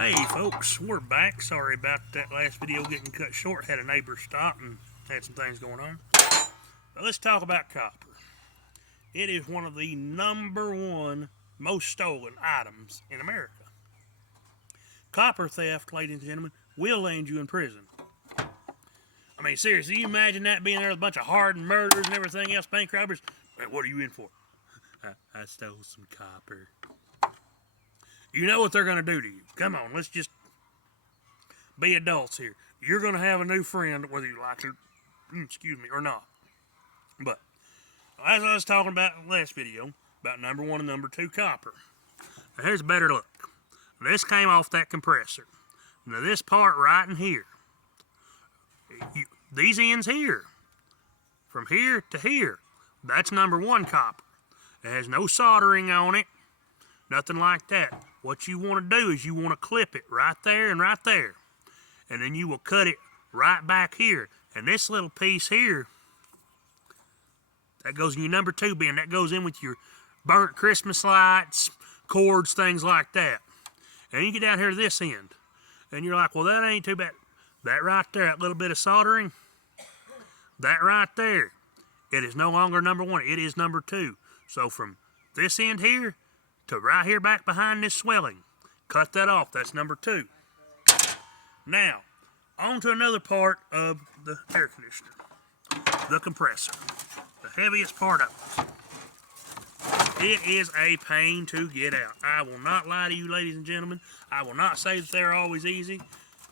Hey folks, we're back. Sorry about that last video getting cut short. Had a neighbor stop and had some things going on. But let's talk about copper. It is one of the #1 most stolen items in America. Copper theft, ladies and gentlemen, will land you in prison. I mean, seriously, you imagine that being there with a bunch of hardened murderers and everything else, bank robbers? What are you in for? I stole some copper. You know what they're going to do to you. Come on, let's just be adults here. You're going to have a new friend, whether you like it, or not. But, as I was talking about in the last video, about #1 and #2 copper. Now, here's a better look. This came off that compressor. Now, this part right in here, these ends here, from here to here, that's #1 copper. It has no soldering on it, nothing like that. What you want to do is you want to clip it right there and right there. And then you will cut it right back here. And this little piece here, that goes in your #2 bin. That goes in with your burnt Christmas lights, cords, things like that. And you get down here to this end. And you're like, well, that ain't too bad. That right there, that little bit of soldering, that right there, it is no longer #1. It is #2. So from this end here to right here back behind this swelling, cut that off. That's #2. Now, on to another part of the air conditioner, the compressor, the heaviest part of it. It is a pain to get out. I will not lie to you, ladies and gentlemen. I will not say that they're always easy.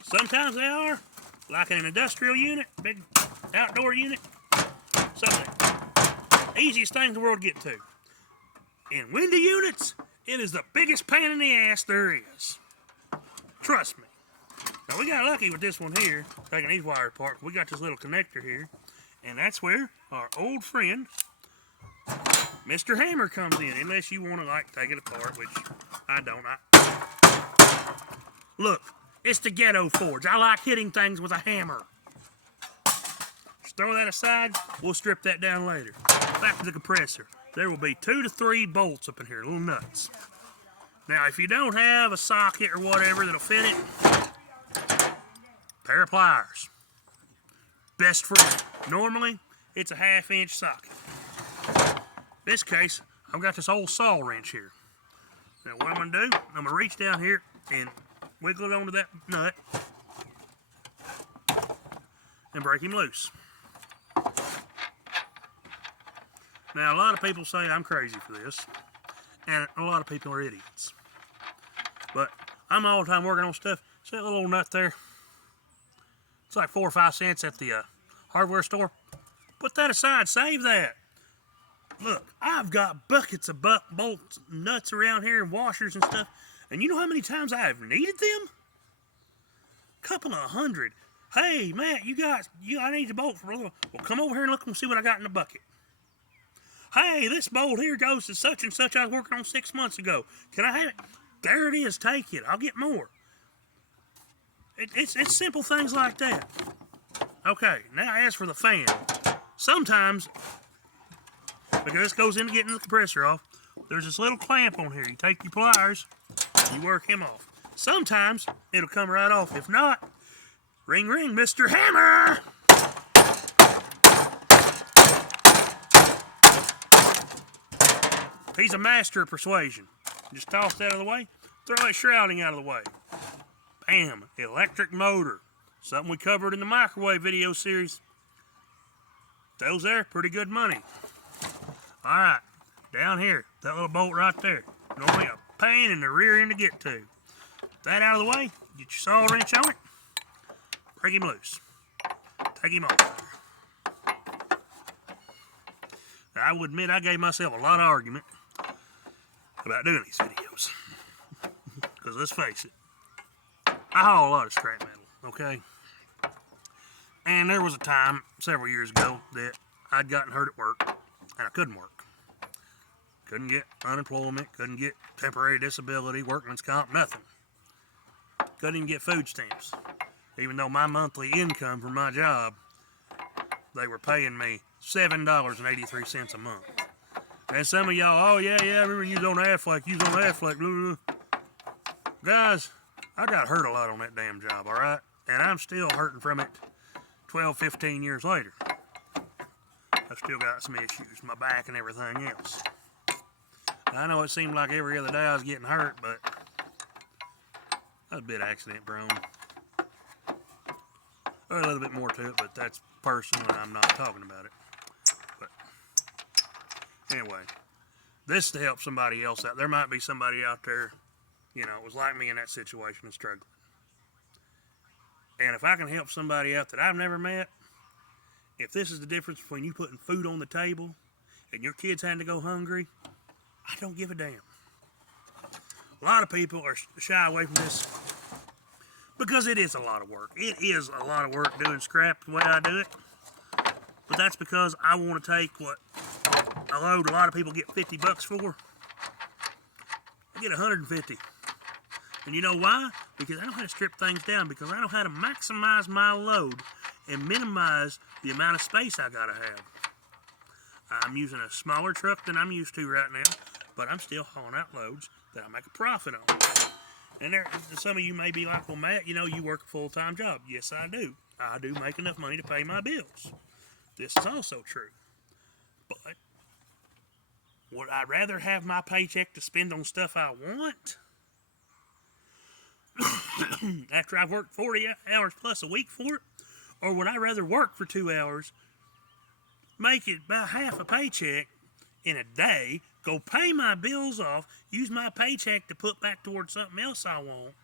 Sometimes they are, like in an industrial unit, big outdoor unit, something. Easiest thing in the world to get to. In windy units, it is the biggest pain in the ass there is. Trust me. Now, we got lucky with this one here, taking these wires apart. We got this little connector here, and that's where our old friend, Mr. Hammer, comes in, unless you want to, like, take it apart, which I don't. Look, it's the Ghetto Forge. I like hitting things with a hammer. Just throw that aside. We'll strip that down later. Back to the compressor. There will be 2 to 3 bolts up in here, little nuts. Now, if you don't have a socket or whatever that'll fit it, pair of pliers. Best friend. Normally, it's a 1/2-inch socket. In this case, I've got this old saw wrench here. Now, what I'm going to do, I'm going to reach down here and wiggle it onto that nut and break him loose. Now, a lot of people say I'm crazy for this, and a lot of people are idiots. But I'm all the time working on stuff. See that little nut there? It's like 4 or 5 cents at the hardware store. Put that aside. Save that. Look, I've got buckets of bolts, nuts around here, and washers and stuff. And you know how many times I've needed them? Couple of 100. Hey, Matt, I need the bolt for a little. Well, come over here and look and see what I got in the bucket. Hey, this bolt here goes to such and such I was working on 6 months ago. Can I have it? There it is. Take it. I'll get more. It's simple things like that. Okay, now as for the fan. Sometimes, because this goes into getting the compressor off, there's this little clamp on here. You take your pliers, you work him off. Sometimes it'll come right off. If not, ring, ring, Mr. Hammer! He's a master of persuasion. Just toss that out of the way, throw that shrouding out of the way. Bam, electric motor. Something we covered in the microwave video series. Those there, pretty good money. All right, down here, that little bolt right there. Normally a pain in the rear end to get to. That out of the way, get your saw wrench on it, break him loose. Take him off. Now, I would admit I gave myself a lot of argument about doing these videos. Because let's face it, I haul a lot of scrap metal, okay? And there was a time, several years ago, that I'd gotten hurt at work, and I couldn't work. Couldn't get unemployment, couldn't get temporary disability, workman's comp, nothing. Couldn't even get food stamps. Even though my monthly income from my job, they were paying me $7.83 a month. And some of y'all, oh yeah, I remember you was on Aflac, blah, blah, blah. Guys, I got hurt a lot on that damn job, all right? And I'm still hurting from it 12, 15 years later. I've still got some issues, my back and everything else. I know it seemed like every other day I was getting hurt, but I was a bit accident prone. There's a little bit more to it, but that's personal and I'm not talking about it. But anyway, this is to help somebody else out. There might be somebody out there, you know, it was like me in that situation and struggling. And if I can help somebody out that I've never met, if this is the difference between you putting food on the table and your kids having to go hungry, I don't give a damn. A lot of people are shy away from this because it is a lot of work. It is a lot of work doing scrap the way I do it. But that's because I want to take what a load a lot of people get 50 bucks for. I get 150. And you know why? Because I know how to strip things down, because I know how to maximize my load and minimize the amount of space I gotta have. I'm using a smaller truck than I'm used to right now, but I'm still hauling out loads that I make a profit on. And there, some of you may be like, well, Matt, you know, you work a full-time job. Yes, I do. I do make enough money to pay my bills. This is also true. But would I rather have my paycheck to spend on stuff I want after I've worked 40 hours plus a week for it? Or would I rather work for 2 hours, make it about half a paycheck in a day, go pay my bills off, use my paycheck to put back towards something else I want?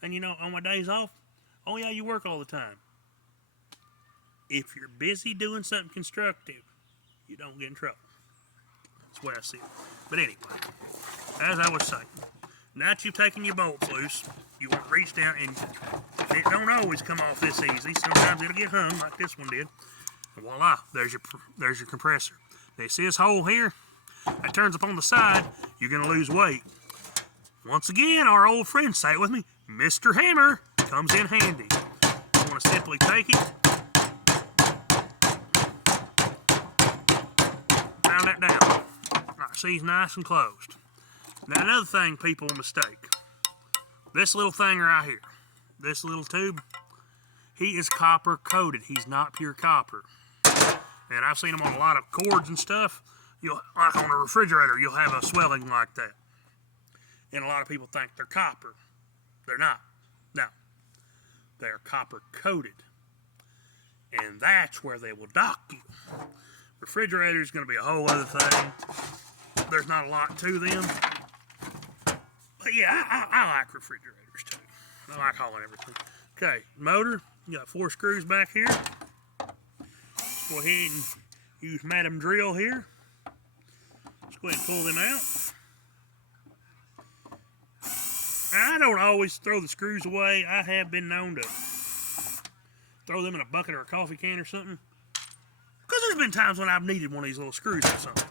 And you know, on my days off, oh yeah, you work all the time. If you're busy doing something constructive, you don't get in trouble. That's the way I see it. But anyway, as I was saying, now that you've taken your bolts loose, you want to reach down, and it don't always come off this easy. Sometimes it'll get hung like this one did. And voila, there's your compressor. Now you see this hole here? That turns up on the side, you're going to lose weight. Once again, our old friend, say it with me, Mr. Hammer comes in handy. You want to simply take it, pound that down. Alright, see, it's nice and closed. Now another thing people mistake. This little thing right here, this little tube, he is copper coated. He's not pure copper. And I've seen them on a lot of cords and stuff. Like on a refrigerator, you'll have a swelling like that. And a lot of people think they're copper. They're not. No. They're copper coated. And that's where they will dock you. Refrigerator is going to be a whole other thing. There's not a lot to them. But yeah, I like refrigerators too. I like hauling everything. Okay, motor, you got 4 screws back here. Let's go ahead and use Madam Drill here. Let's go ahead and pull them out. Now, I don't always throw the screws away. I have been known to throw them in a bucket or a coffee can or something. Because there's been times when I've needed one of these little screws or something.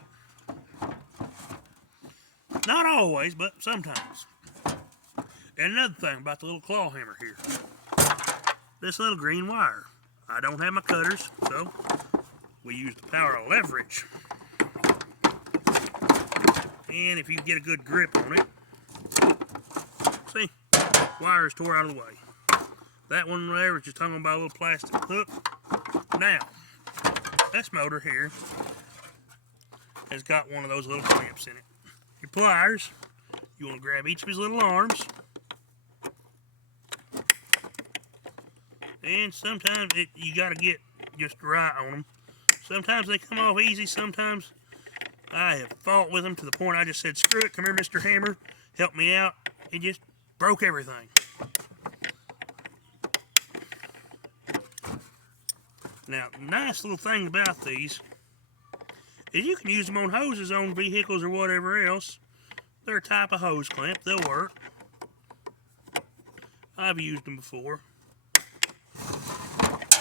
Not always, but sometimes. And another thing about the little claw hammer here. This little green wire. I don't have my cutters, so we use the power of leverage. And if you get a good grip on it, see, wire is tore out of the way. That one there was just hung on by a little plastic hook. Now, this motor here has got one of those little clamps in it. Your pliers, you want to grab each of his little arms, and sometimes you got to get just right on them. Sometimes they come off easy, sometimes I have fought with them to the point I just said, screw it, come here, Mr. Hammer, help me out. It just broke everything. Now, nice little thing about these is you can use them on hoses on vehicles or whatever else. They're a type of hose clamp. They'll work. I've used them before.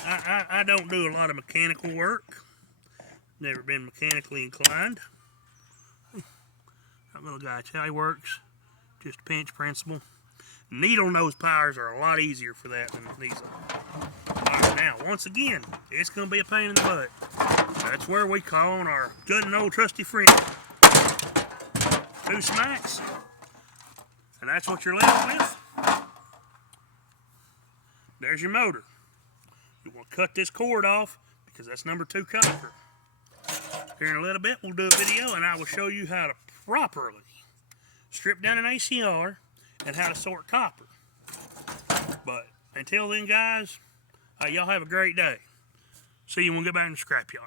I don't do a lot of mechanical work. Never been mechanically inclined. That little guy, that's how he works. Just a pinch principle. Needle nose pliers are a lot easier for that than these are. Alright, now, once again, it's going to be a pain in the butt. That's where we call on our good and old trusty friend. 2 smacks. And that's what you're left with. There's your motor. You want to cut this cord off because that's number 2 copper. Here in a little bit, we'll do a video and I will show you how to properly strip down an ACR and how to sort copper. But until then, guys, y'all have a great day. See you when we get back in the scrapyard.